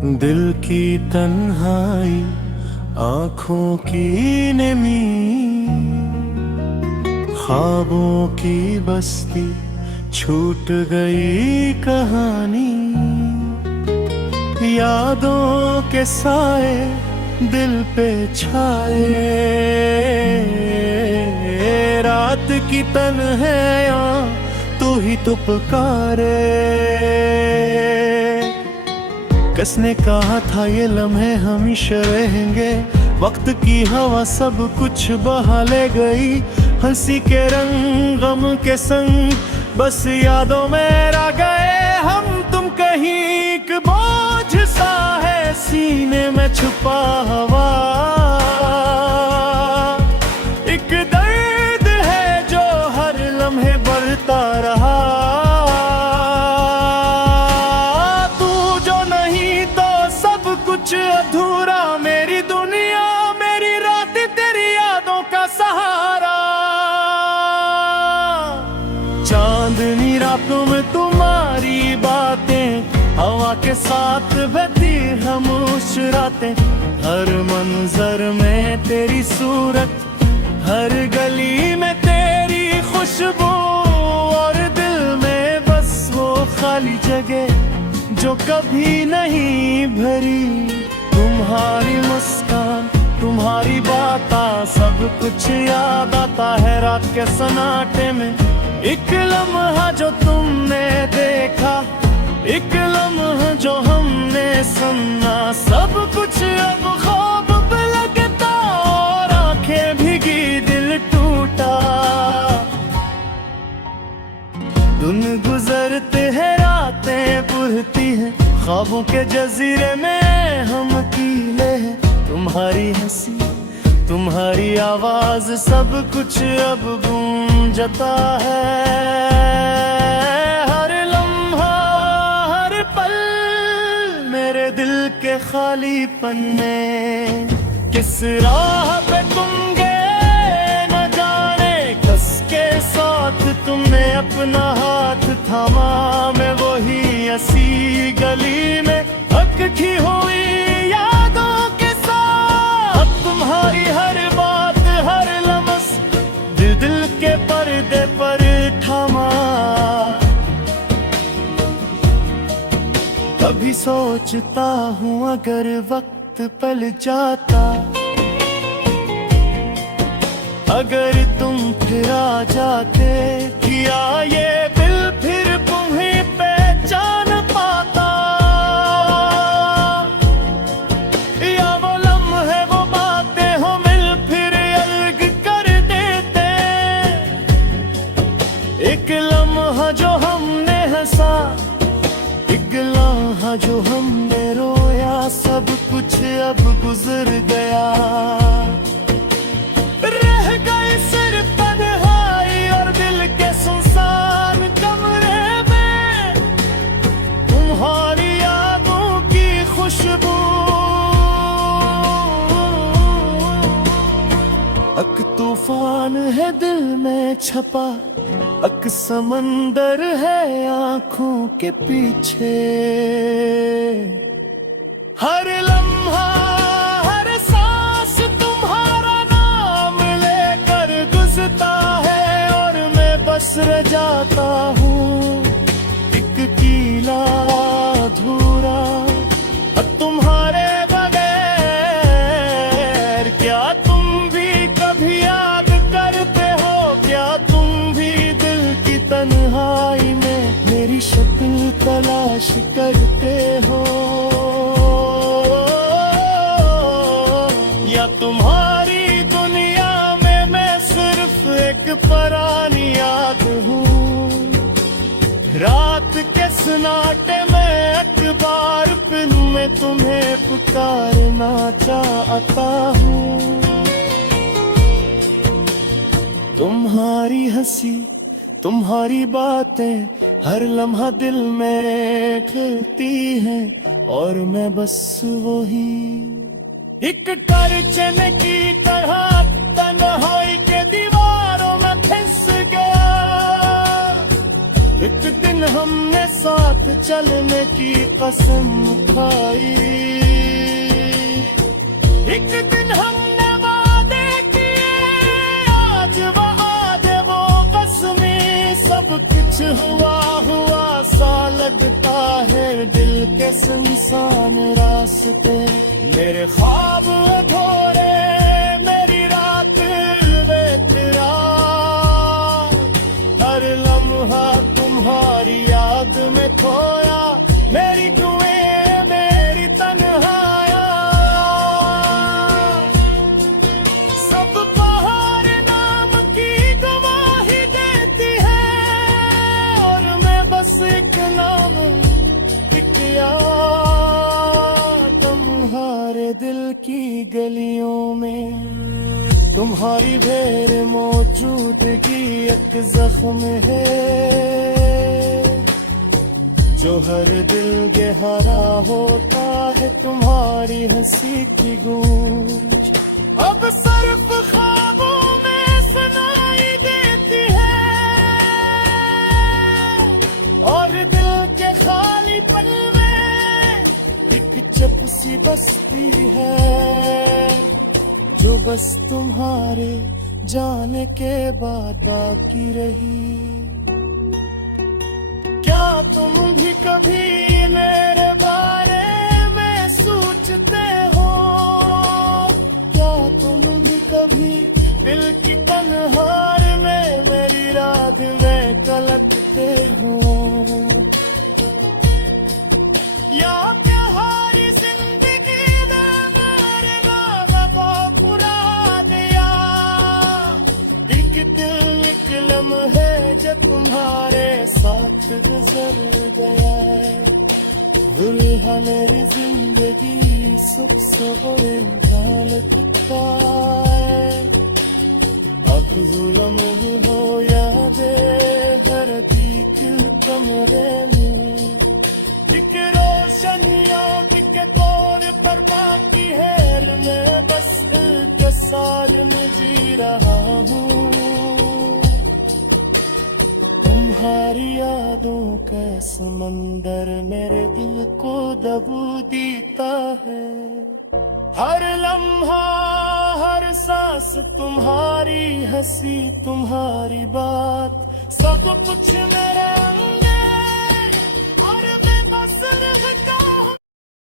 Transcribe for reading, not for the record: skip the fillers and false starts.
दिल की तन्हाई, आँखों की नमी, ख्वाबों की बस्ती, छूट गई कहानी। यादों के साए दिल पे छाए, रात की तन्हाइयाँ तू ही तो पुकारे। किसने कहा था ये लम्हे हमेशा रहेंगे, वक्त की हवा सब कुछ बहा ले गई। हंसी के रंग गम के संग बस यादों में रह गए हम। तुम कहीं एक बोझ सा है सीने में छुपा हुआ, एक दर्द है जो हर लम्हे बढ़ता रहा। कुछ अधूरा मेरी दुनिया, मेरी रात तेरी यादों का सहारा। चांदनी रातों में तुम्हारी बातें, हवा के साथ बहती हम मुस्कुराते। हर मंजर में तेरी सूरत, हर गली में तेरी खुशबू, और दिल में बस वो खाली जगह जो कभी नहीं भरी। तुम्हारी मुस्कान, तुम्हारी बातें, सब कुछ याद आता है रात के सन्नाटे में। एक लम्हा जो तुमने देखा, एक लम्हा जो हमने सुना, सब कुछ अब ख्वाब पे लगता और आंखें भीगी दिल टूटा। दिन गुजरते हैं रातें पुरती हैं, ख्वाबों के जजीरे में हम अकेले हैं। तुम्हारी हंसी, तुम्हारी आवाज, सब कुछ अब गूंजता है। हर लम्हा, हर पल मेरे दिल के खाली पन्ने। किस राह पे तुम गए न जाने, कस के साथ तुमने अपना हाथ थामा। मैं वही ऐसी गली में अकठी हुई यादों के साथ। तुम्हारी हर बात, हर लम्स दिल दिल के पर्दे पर थमा। कभी सोचता हूँ अगर वक्त पल जाता, अगर तुम फिर आ जाते, किया ये दिल फिर तुम्हें पहचान पाता। या वो लम्हे, वो बातें हो मिल फिर अलग कर देते। एक लम्हा जो हमने हंसा, एक लम्हा जो हमने रोया, सब कुछ अब गुजर गया। रह गए सिर्फ तन्हाई और दिल के सुनसान कमरे में, तुम्हारी यादों की खुशबू। अक तूफान है दिल में छपा, अक समंदर है आंखों के पीछे। हर लम्हा, हर सांस तुम्हारा नाम लेकर गुजरता है, और मैं बस रह जाता हूँ एक कीला अधूरा तुम्हारे बगैर। क्या तुम भी कभी याद करते हो, क्या तुम भी दिल की तन्हाई में मेरी शक्ल तलाश करते हो? या तुम्हारी दुनिया में मैं सिर्फ एक पुरानी याद हूँ। रात के सन्नाटे में अखबार पिन में तुम्हें पुकारना चाहता हूँ। तुम्हारी हंसी, तुम्हारी बातें, हर लम्हा दिल में खिलती हैं, और मैं बस वही एक करचन की तरह तन्हाई के दीवारों में फंस गया। एक दिन दिन हमने साथ चलने की कसम खाई, एक दिन हमने वादे किए, आज वादे वो कसमें, सब कुछ हुआ हुआ सा लगता है, दिल के सुनसान रास्ते, मेरे ख्वाब अधूरे, मेरी रात बेतरा, हर लम्हा तुम्हारी याद में खोया, मेरी दुएं मेरी तन्हाया, सब बाहर नाम की गवाही देती है, और मैं बस एक नाम, एक याद, तुम्हारे दिल की गलियों में, तुम्हारी बेर मौजूदगी एक जख्म है, जो हर दिल गहरा होता है, तुम्हारी हंसी की गूंज अब सिर्फ ख्वाबों में सुनाई देती है, और दिल के खाली पल में एक चुप सी बसती है, जो बस तुम्हारे जाने के बाद बाकी रही। क्या तुम भी कभी मेरे बारे में सोचते हो, क्या तुम भी कभी दिल की तन्हार में मेरी रात में कलकते हो, या प्यारी जिंदगी ने मेरे नाम को पुरा दिया, एक दिल एक लम्हे जो तुम्हारे साथ गुजर गया, दुल्हा मेरी जिंदगी सुख सोरे लगता है, अब जुल्म ही हो यादे हर एक कमरे में, एक रोशनियों के तौर पर बाकी है, मैं बस इंतजार में जी रहा हूँ, तुम्हारी यादों का समंदर मेरे दिल को दबो देता है, हर लम्हा हर सांस तुम्हारी हंसी, तुम्हारी बात, सब कुछ मेरे